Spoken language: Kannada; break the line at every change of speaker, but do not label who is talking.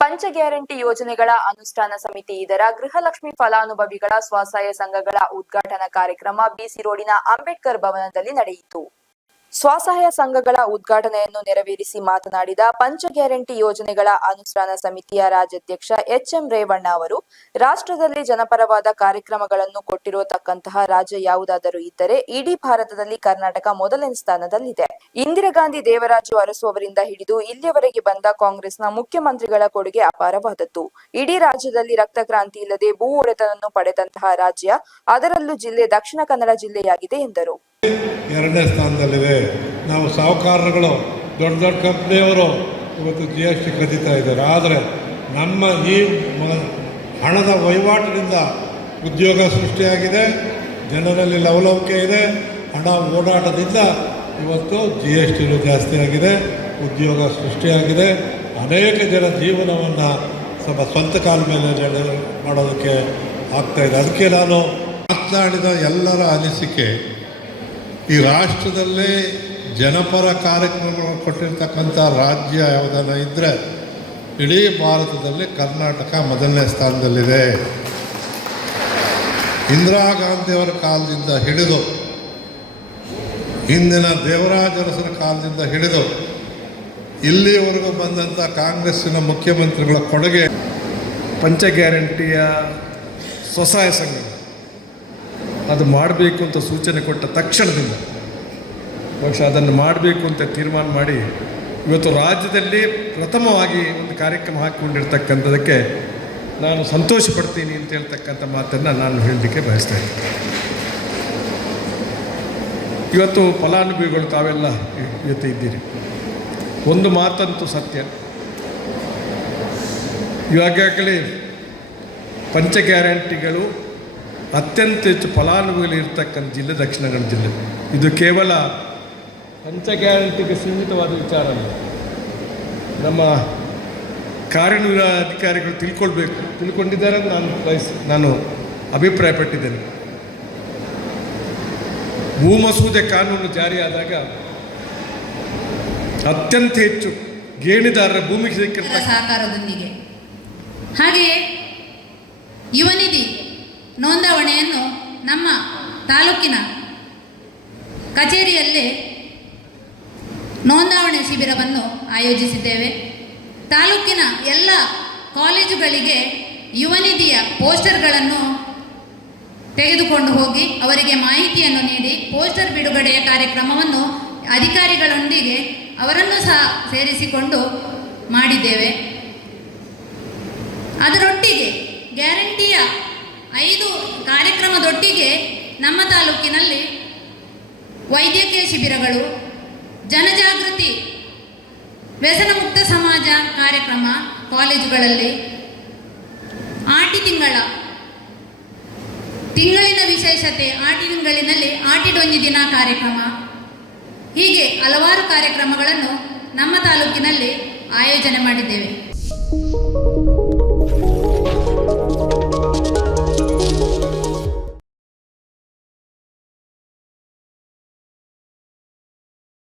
ಪಂಚ ಗ್ಯಾರಂಟಿ ಯೋಜನೆಗಳ ಅನುಷ್ಠಾನ ಸಮಿತಿ ಇದರ ಗೃಹಲಕ್ಷ್ಮಿ ಫಲಾನುಭವಿಗಳ ಸ್ವಸಹಾಯ ಸಂಘಗಳ ಉದ್ಘಾಟನಾ ಕಾರ್ಯಕ್ರಮ ಬಿಸಿ ರೋಡಿನ ಅಂಬೇಡ್ಕರ್ ಭವನದಲ್ಲಿ ನಡೆಯಿತು. ಸ್ವಸಹಾಯ ಸಂಘಗಳ ಉದ್ಘಾಟನೆಯನ್ನು ನೆರವೇರಿಸಿ ಮಾತನಾಡಿದ ಪಂಚ ಗ್ಯಾರಂಟಿ ಯೋಜನೆಗಳ ಅನುಷ್ಠಾನ ಸಮಿತಿಯ ರಾಜ್ಯಾಧ್ಯಕ್ಷ ಎಚ್ಎಂ ರೇವಣ್ಣ ಅವರು, ರಾಷ್ಟ್ರದಲ್ಲಿ ಜನಪರವಾದ ಕಾರ್ಯಕ್ರಮಗಳನ್ನು ಕೊಟ್ಟಿರತಕ್ಕಂತಹ ರಾಜ್ಯ ಯಾವುದಾದರೂ ಇದ್ದರೆ ಇಡೀ ಭಾರತದಲ್ಲಿ ಕರ್ನಾಟಕ ಮೊದಲನೇ ಸ್ಥಾನದಲ್ಲಿದೆ. ಇಂದಿರಾ ಗಾಂಧಿ ದೇವರಾಜು ಅರಸು ಅವರಿಂದ ಹಿಡಿದು ಇಲ್ಲಿಯವರೆಗೆ ಬಂದ ಕಾಂಗ್ರೆಸ್ನ ಮುಖ್ಯಮಂತ್ರಿಗಳ ಕೊಡುಗೆ ಅಪಾರವಾದದ್ದು. ಇಡೀ ರಾಜ್ಯದಲ್ಲಿ ರಕ್ತ ಕ್ರಾಂತಿ ಇಲ್ಲದೆ ಭೂ ಒಡೆತನನ್ನು ಪಡೆದಂತಹ ರಾಜ್ಯ, ಅದರಲ್ಲೂ ಜಿಲ್ಲೆ ದಕ್ಷಿಣ ಕನ್ನಡ ಜಿಲ್ಲೆಯಾಗಿದೆ ಎಂದರು.
ಎರಡನೇ ಸ್ಥಾನದಲ್ಲಿದೆ ನಾವು ಸಾಹುಕಾರರುಗಳು, ದೊಡ್ಡ ದೊಡ್ಡ ಕಂಪ್ನಿಯವರು ಇವತ್ತು ಜಿ ಎಸ್ ಟಿ ಕದೀತಾ ಇದ್ದಾರೆ. ಆದರೆ ನಮ್ಮ ಈ ಹಣದ ವಹಿವಾಟಿನಿಂದ ಉದ್ಯೋಗ ಸೃಷ್ಟಿಯಾಗಿದೆ. ಜನರಲ್ಲಿ ಲವಲವಿಕೆ ಇದೆ. ಹಣ ಓಡಾಟದಿಂದ ಇವತ್ತು ಜಿ ಎಸ್ ಜಾಸ್ತಿ ಆಗಿದೆ. ಉದ್ಯೋಗ ಸೃಷ್ಟಿಯಾಗಿದೆ. ಅನೇಕ ಜನ ಜೀವನವನ್ನು ಸ್ವಲ್ಪ ಸ್ವಂತ ಕಾಲ ಮೇಲೆ ಮಾಡೋದಕ್ಕೆ ಆಗ್ತಾಯಿದೆ ಅದಕ್ಕೆ ನಾನು ಮಾತನಾಡಿದ ಎಲ್ಲರ ಅನಿಸಿಕೆ ಈ ರಾಷ್ಟ್ರದಲ್ಲೇ ಜನಪರ ಕಾರ್ಯಕ್ರಮಗಳು ಕೊಟ್ಟಿರ್ತಕ್ಕಂಥ ರಾಜ್ಯ ಯಾವುದನ್ನು ಇದ್ದರೆ ಇಡೀ ಭಾರತದಲ್ಲಿ ಕರ್ನಾಟಕ ಮೊದಲನೇ ಸ್ಥಾನದಲ್ಲಿದೆ. ಇಂದಿರಾ ಗಾಂಧಿಯವರ ಕಾಲದಿಂದ ಹಿಡಿದು ಹಿಂದಿನ ದೇವರಾಜರಸರ ಕಾಲದಿಂದ ಹಿಡಿದು ಇಲ್ಲಿವರೆಗೂ ಬಂದಂಥ ಕಾಂಗ್ರೆಸ್ಸಿನ ಮುಖ್ಯಮಂತ್ರಿಗಳ ಕೊಡುಗೆ
ಪಂಚ ಗ್ಯಾರಂಟಿಯ ಸ್ವಸಹಾಯ ಸಂಘ. ಅದು ಮಾಡಬೇಕು ಅಂತ ಸೂಚನೆ ಕೊಟ್ಟ ತಕ್ಷಣದಿಂದ ಬಹುಶಃ ಅದನ್ನು ಮಾಡಬೇಕು ಅಂತ ತೀರ್ಮಾನ ಮಾಡಿ ಇವತ್ತು ರಾಜ್ಯದಲ್ಲಿ ಪ್ರಥಮವಾಗಿ ಒಂದು ಕಾರ್ಯಕ್ರಮ ಹಾಕಿಕೊಂಡಿರ್ತಕ್ಕಂಥದಕ್ಕೆ ನಾನು ಸಂತೋಷ ಪಡ್ತೀನಿ ಅಂತ ಹೇಳ್ತಕ್ಕಂಥ ಮಾತನ್ನು ನಾನು ಹೇಳಲಿಕ್ಕೆ ಬಯಸ್ತಾ ಇದ್ದೀನಿ. ಇವತ್ತು ಫಲಾನುಭವಿಗಳು ತಾವೆಲ್ಲ ಇವತ್ತು ಇದ್ದೀರಿ. ಒಂದು ಮಾತಂತೂ ಸತ್ಯ. ಇವಾಗಲೇ ಪಂಚ ಗ್ಯಾರಂಟಿಗಳು ಅತ್ಯಂತ ಹೆಚ್ಚು ಫಲಾನುಭವಿಗಳು ಇರತಕ್ಕಂಥ ಜಿಲ್ಲೆ ದಕ್ಷಿಣ ಕನ್ನಡ ಜಿಲ್ಲೆ. ಇದು ಕೇವಲ ಪಂಚ ಗ್ಯಾರಂಟಿಗೆ ಸೀಮಿತವಾದ ವಿಚಾರ ಅಲ್ಲ. ನಮ್ಮ ಕಾರ್ಯನಿರ್ವಾಹ ಅಧಿಕಾರಿಗಳು ತಿಳ್ಕೊಳ್ಬೇಕು. ತಿಳ್ಕೊಂಡಿದ್ದಾರೆ ನಾನು ಬಯಸ್ ನಾನು ಅಭಿಪ್ರಾಯಪಟ್ಟಿದ್ದೇನೆ. ಭೂ ಮಸೂದೆ ಕಾನೂನು ಜಾರಿಯಾದಾಗ ಅತ್ಯಂತ ಹೆಚ್ಚು ಗೇಣಿದಾರರ ಭೂಮಿಗೆ ಸಿಕ್ಕಿರ್ತಕ್ಕ
ಸಹಕಾರದೊಂದಿಗೆ. ಹಾಗೆಯೇ ಯುವನಿಧಿ ನೋಂದಾವಣೆಯನ್ನು ನಮ್ಮ ತಾಲೂಕಿನ ಕಚೇರಿಯಲ್ಲಿ ನೋಂದಾವಣೆ ಶಿಬಿರವನ್ನು ಆಯೋಜಿಸಿದ್ದೇವೆ. ತಾಲೂಕಿನ ಎಲ್ಲ ಕಾಲೇಜುಗಳಿಗೆ ಯುವನಿಧಿಯ ಪೋಸ್ಟರ್ಗಳನ್ನು ತೆಗೆದುಕೊಂಡು ಹೋಗಿ ಅವರಿಗೆ ಮಾಹಿತಿಯನ್ನು ನೀಡಿ ಪೋಸ್ಟರ್ ಬಿಡುಗಡೆಯ ಕಾರ್ಯಕ್ರಮವನ್ನು ಅಧಿಕಾರಿಗಳೊಂದಿಗೆ ಅವರನ್ನು ಸಹ ಸೇರಿಸಿಕೊಂಡು ಮಾಡಿದ್ದೇವೆ. ಅದರೊಟ್ಟಿಗೆ ಗ್ಯಾರಂಟಿಯ ಐದು ಕಾರ್ಯಕ್ರಮದೊಟ್ಟಿಗೆ ನಮ್ಮ ತಾಲೂಕಿನಲ್ಲಿ ವೈದ್ಯಕೀಯ ಶಿಬಿರಗಳು, ಜನಜಾಗೃತಿ ವ್ಯಸನ ಮುಕ್ತ ಸಮಾಜ ಕಾರ್ಯಕ್ರಮ ಕಾಲೇಜುಗಳಲ್ಲಿ ಆಟಿ ತಿಂಗಳ, ತಿಂಗಳಿನ ವಿಶೇಷತೆ ಆಟಿ ತಿಂಗಳಿನಲ್ಲಿ ಆಟಿಡೊಂಜಿ ದಿನ ಕಾರ್ಯಕ್ರಮ. ಹೀಗೆ ಹಲವಾರು ಕಾರ್ಯಕ್ರಮಗಳನ್ನು ನಮ್ಮ ತಾಲೂಕಿನಲ್ಲಿ ಆಯೋಜನೆ ಮಾಡಿದ್ದೇವೆ.